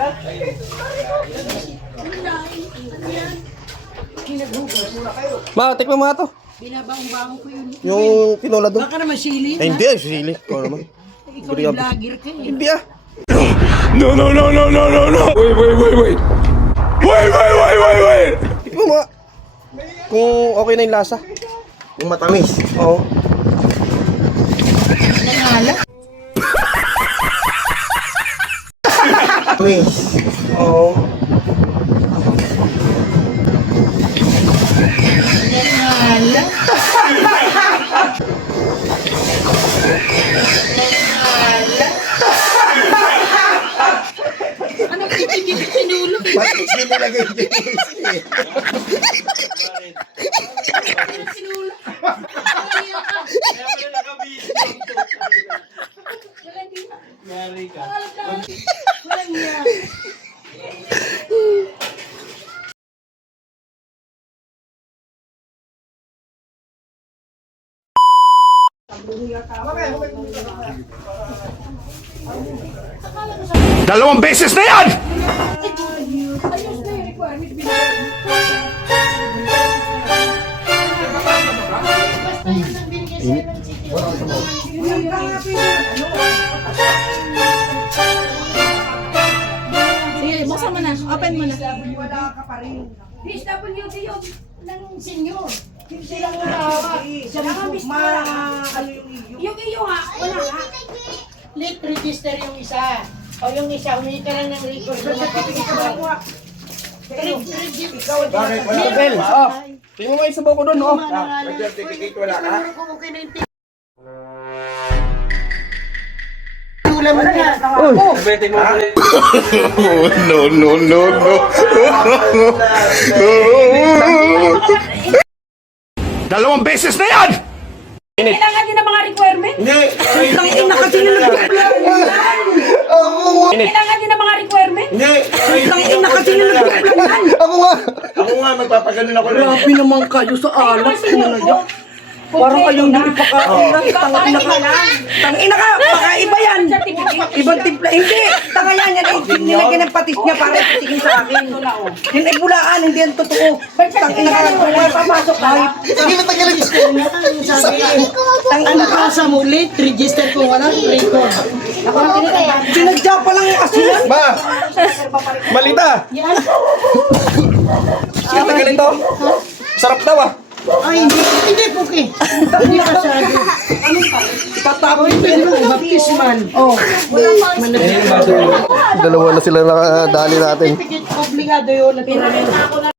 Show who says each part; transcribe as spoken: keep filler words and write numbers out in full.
Speaker 1: Ma, tikman mo nga to.
Speaker 2: Binabang-bang ko yun.
Speaker 1: Yung tinola doon.
Speaker 2: Baka naman sili.
Speaker 1: Eh, hindi, sili. Ikaw naman.
Speaker 2: Ikaw yung vlogger ka eh.
Speaker 1: Hindi ah.
Speaker 3: No, no, no, no, no, no, no. Wait, wait, wait, wait. Wait, wait, wait, wait, wait.
Speaker 1: Tikman mo nga. Kung okay na yung lasa. Yung matamis. Oo.
Speaker 2: Nangalat.
Speaker 1: Matamis. Oo.
Speaker 2: Nangalat. Ano kitikit sinulo?
Speaker 1: Bakit sinilagay dyan yung sili?
Speaker 2: Sinulo.
Speaker 4: Yari ka.
Speaker 2: Walang niya.
Speaker 3: Dalawang beses na yan!
Speaker 2: Ayos na yung requirement. Sige, buksan mo na. Open mo na.
Speaker 5: D S W D yung ng senior. Silang hawak. Saka misma. Yung iyo nga, wala nga.
Speaker 2: Late register yung isa. O yung isa, humingi ka lang ng record.
Speaker 1: Bakit? Wala ka, Bel. Oh. Tingnan mo yung sabaw ko doon, oh.
Speaker 3: Certificate wala ka?
Speaker 2: Ulam mo na.
Speaker 1: Oh.
Speaker 3: No, no, no, no. Dalawang beses na yan!
Speaker 5: Kailangan din ng mga requirement.
Speaker 1: Hindi.
Speaker 2: Tangin na kasi na
Speaker 5: Kailangan din ng mga requirement.
Speaker 1: Hindi.
Speaker 2: Tangin na kasi na
Speaker 1: Ako nga. Ako nga, magpapaganon ako lang.
Speaker 2: Grabe naman kayo sa alak. Parang kayong hindi ipakain. Tangin na ka. Tangin na ka. Baka iba yan. Ibang timpla. Hindi. Tanga yan. Yan ay nilagyan ng patis niya para itikin sa akin. Yan ay bulaan. Hindi yan totoo. Tangin na ka. Wala papasok ka.
Speaker 1: Sige na tagalin.
Speaker 2: Tangin na ka sa mulit. Register kung walang record. Sinadya pa lang yung asinan.
Speaker 1: Ma. Malita. Sige, tagalin to. Sarap daw ah.
Speaker 2: Ay, hindi. Hindi po ki. Hindi ka sabi. Tatapon ko yun. Baptismal. Oh.
Speaker 1: Dalawa na sila nakadali natin.
Speaker 2: Obligado yun.
Speaker 5: Pinakita ko na